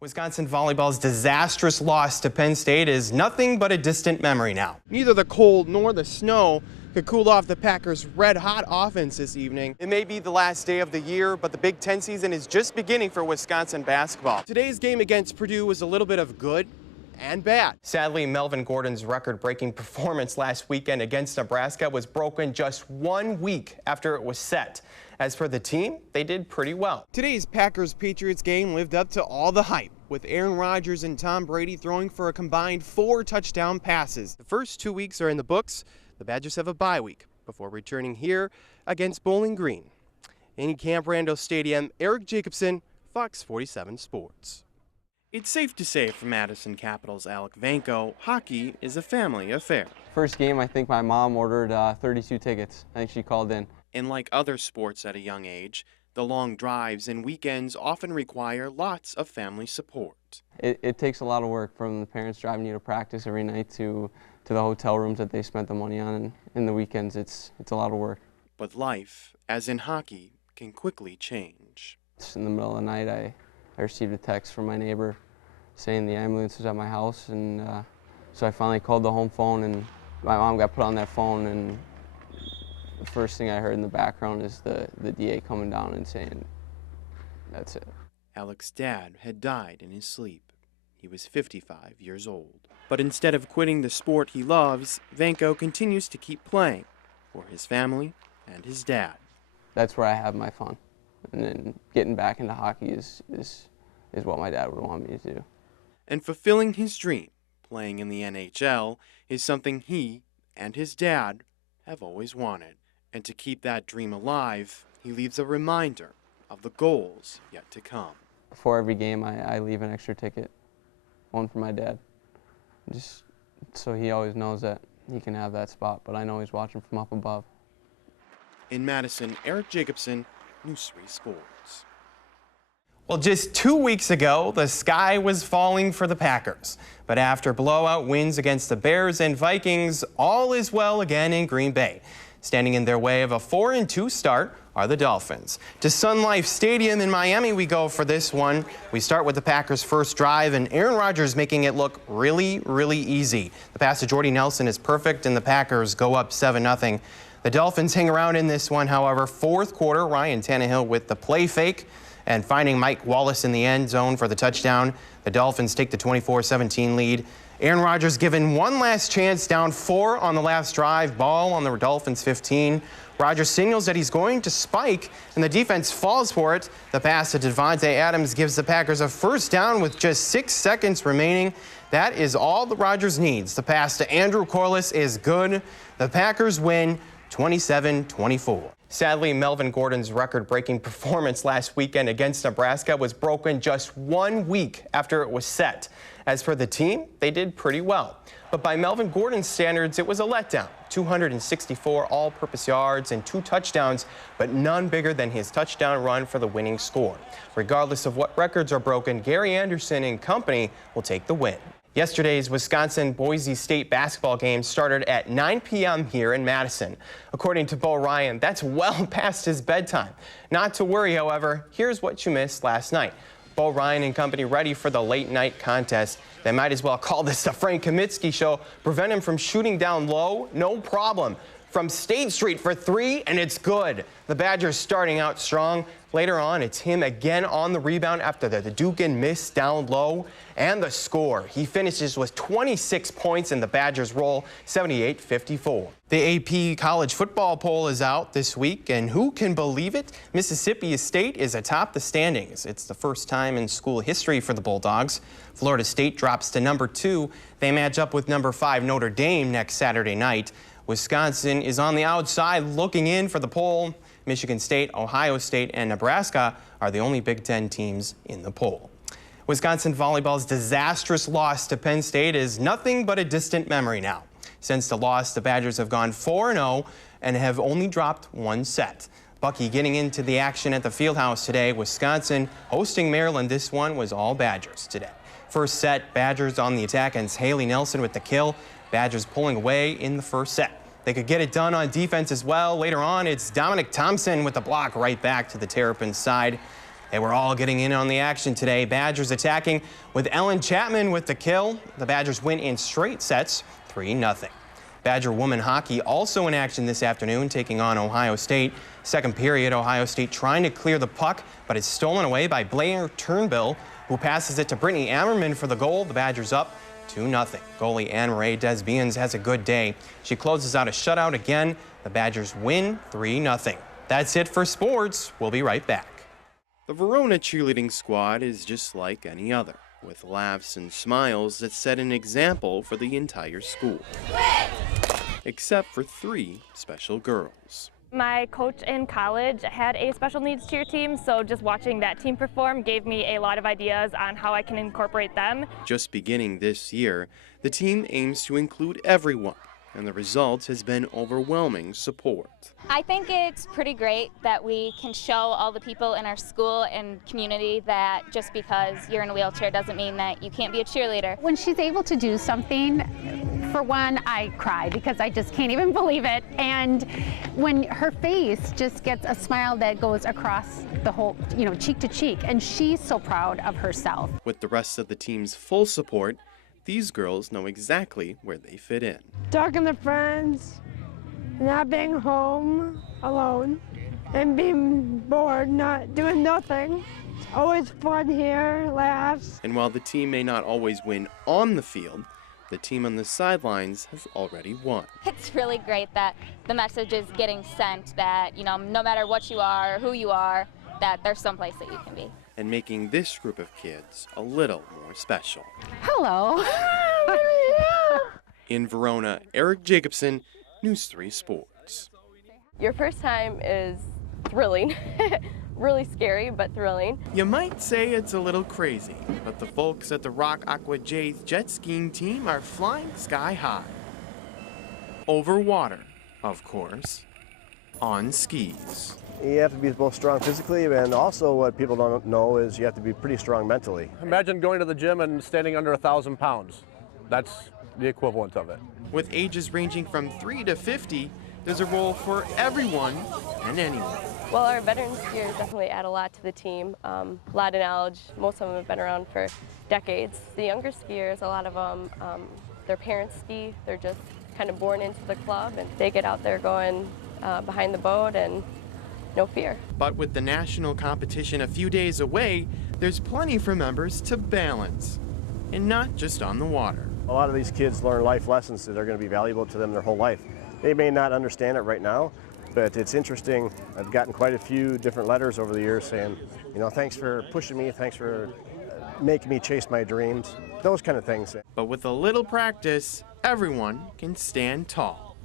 Wisconsin volleyball's disastrous loss to Penn State is nothing but a distant memory now. Neither the cold nor the snow could cool off the Packers' red-hot offense this evening. It may be the last day of the year, but the Big Ten season is just beginning for Wisconsin basketball. Today's game against Purdue was a little bit of good and bad. Sadly, Melvin Gordon's record-breaking performance last weekend against Nebraska was broken just 1 week after it was set. As for the team, they did pretty well. Today's Packers-Patriots game lived up to all the hype, with Aaron Rodgers and Tom Brady throwing for a combined 4 touchdown passes. The first 2 weeks are in the books. The Badgers have a bye week before returning here against Bowling Green. In Camp Randall Stadium, Eric Jacobson, Fox 47 Sports. It's safe to say for Madison Capital's Alec Vanko, hockey is a family affair. First game, I think my mom ordered 32 tickets. I think she called in. And like other sports at a young age, the long drives and weekends often require lots of family support. It takes a lot of work, from the parents driving you to practice every night to the hotel rooms that they spent the money on, and in the weekends it's a lot of work. But life, as in hockey, can quickly change. In the middle of the night, I received a text from my neighbor saying the ambulance was at my house, and so I finally called the home phone, and my mom got put on that phone, and the first thing I heard in the background is the DA coming down and saying, "That's it." Alec's dad had died in his sleep. He was 55 years old. But instead of quitting the sport he loves, Vanko continues to keep playing for his family and his dad. That's where I have my fun. And then getting back into hockey is what my dad would want me to do. And fulfilling his dream, playing in the NHL, is something he and his dad have always wanted. And to keep that dream alive, he leaves a reminder of the goals yet to come. Before every game, I leave an extra ticket, one for my dad, just so he always knows that he can have that spot, but I know he's watching from up above. In Madison, Eric Jacobson, News 3 Sports. Well, just 2 weeks ago, the sky was falling for the Packers. But after blowout wins against the Bears and Vikings, all is well again in Green Bay. Standing in their way of a 4-2 start are the Dolphins. To Sun Life Stadium in Miami we go for this one. We start with the Packers' first drive, and Aaron Rodgers making it look really, really easy. The pass to Jordy Nelson is perfect, and the Packers go up 7-0. The Dolphins hang around in this one, however. Fourth quarter, Ryan Tannehill with the play fake and finding Mike Wallace in the end zone for the touchdown. The Dolphins take the 24-17 lead. Aaron Rodgers given one last chance, down 4 on the last drive, ball on the Dolphins 15. Rodgers signals that he's going to spike, and the defense falls for it. The pass to Devontae Adams gives the Packers a first down with just 6 seconds remaining. That is all that Rodgers needs. The pass to Andrew Corliss is good. The Packers win 27-24. Sadly, Melvin Gordon's record-breaking performance last weekend against Nebraska was broken just 1 week after it was set. As for the team, they did pretty well. But by Melvin Gordon's standards, it was a letdown. 264 all-purpose yards and 2 touchdowns, but none bigger than his touchdown run for the winning score. Regardless of what records are broken, Gary Anderson and company will take the win. Yesterday's Wisconsin-Boise State basketball game started at 9 p.m. here in Madison. According to Bo Ryan, that's well past his bedtime. Not to worry, however, here's what you missed last night. Bo Ryan and company ready for the late-night contest. They might as well call this the Frank Kaminsky show. Prevent him from shooting down low? No problem. From State Street for 3, and it's good. The Badgers starting out strong. Later on, it's him again on the rebound after the Dugan miss down low. And the score. He finishes with 26 points, and the Badgers roll 78-54. The AP college football poll is out this week, and who can believe it? Mississippi State is atop the standings. It's the first time in school history for the Bulldogs. Florida State drops to number 2. They match up with number 5 Notre Dame next Saturday night. Wisconsin is on the outside looking in for the poll. Michigan State, Ohio State, and Nebraska are the only Big Ten teams in the poll. Wisconsin volleyball's disastrous loss to Penn State is nothing but a distant memory now. Since the loss, the Badgers have gone 4-0 and have only dropped 1 set. Bucky getting into the action at the Fieldhouse today. Wisconsin hosting Maryland. This one was all Badgers today. First set, Badgers on the attack, and it's Haley Nelson with the kill. Badgers pulling away in the first set. They could get it done on defense as well. Later on, it's Dominic Thompson with the block right back to the Terrapins side. They were all getting in on the action today. Badgers attacking with Ellen Chapman with the kill. The Badgers win in straight sets, 3-0. Badger women hockey also in action this afternoon, taking on Ohio State. Second period, Ohio State trying to clear the puck, but it's stolen away by Blair Turnbull, who passes it to Brittany Ammerman for the goal. The Badgers up 2-0. Goalie Anne-Marie Desbiens has a good day. She closes out a shutout again. The Badgers win 3-0. That's it for sports. We'll be right back. The Verona cheerleading squad is just like any other, with laughs and smiles that set an example for the entire school. Except for 3 special girls. My coach in college had a special needs cheer team, so just watching that team perform gave me a lot of ideas on how I can incorporate them. Just beginning this year, the team aims to include everyone, and the result has been overwhelming support. I think it's pretty great that we can show all the people in our school and community that just because you're in a wheelchair doesn't mean that you can't be a cheerleader. When she's able to do something, for one, I cry because I just can't even believe it. And when her face just gets a smile that goes across the whole, cheek to cheek, and she's so proud of herself. With the rest of the team's full support, these girls know exactly where they fit in. Talking to friends, not being home alone, and being bored, not doing nothing. It's always fun here, laughs. And while the team may not always win on the field, the team on the sidelines has already won. It's really great that the message is getting sent that, no matter what you are, or who you are, that there's someplace that you can be. And making this group of kids a little more special. Hello. In Verona, Eric Jacobson, News 3 Sports. Your first time is thrilling. Really scary, but thrilling. You might say it's a little crazy, but the folks at the Rock Aqua Jays jet skiing team are flying sky high. Over water, of course, on skis. You have to be both strong physically, and also what people don't know is you have to be pretty strong mentally. Imagine going to the gym and standing under 1,000 pounds. That's the equivalent of it. With ages ranging from 3 to 50, there's a role for everyone and anyone. Well, our veteran skiers definitely add a lot to the team. A lot of knowledge. Most of them have been around for decades. The younger skiers, a lot of them, their parents ski. They're just kind of born into the club, and they get out there going behind the boat and no fear. But with the national competition a few days away, there's plenty for members to balance, and not just on the water. A lot of these kids learn life lessons that are going to be valuable to them their whole life. They may not understand it right now, but it's interesting. I've gotten quite a few different letters over the years saying, thanks for pushing me, thanks for making me chase my dreams, those kind of things. But with a little practice, everyone can stand tall.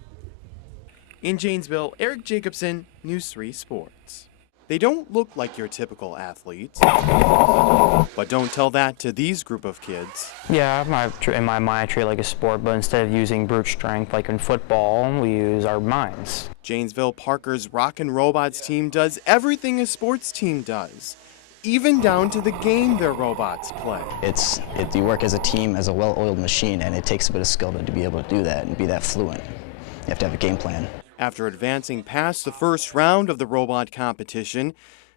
In Janesville, Eric Jacobson, News 3 Sports. They don't look like your typical athletes, but don't tell that to these group of kids. Yeah, in my mind I treat it like a sport, but instead of using brute strength like in football, we use our minds. Janesville Parker's Rockin' Robots team does everything a sports team does, even down to the game their robots play. You work as a team, as a well-oiled machine, and it takes a bit of skill to be able to do that and be that fluent. You have to have a game plan. After advancing past the first round of the robot competition,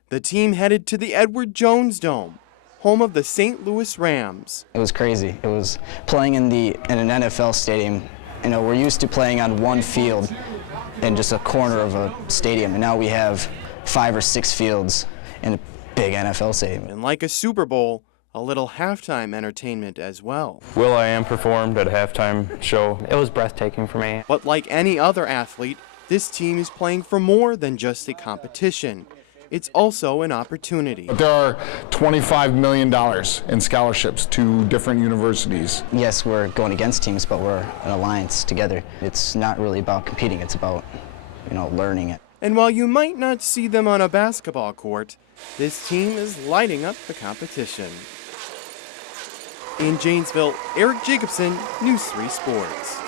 the team headed to the Edward Jones Dome, home of the St. Louis Rams. It was crazy. It was playing in an NFL stadium. We're used to playing on one field in just a corner of a stadium, and now we have 5 or 6 fields in a big NFL stadium. And like a Super Bowl, a little halftime entertainment as well. will.i.am performed at a halftime show. It was breathtaking for me. But like any other athlete, this team is playing for more than just a competition. It's also an opportunity. There are $25 million in scholarships to different universities. Yes, we're going against teams, but we're an alliance together. It's not really about competing, it's about, learning it. And while you might not see them on a basketball court, this team is lighting up the competition. In Janesville, Eric Jacobson, News 3 Sports.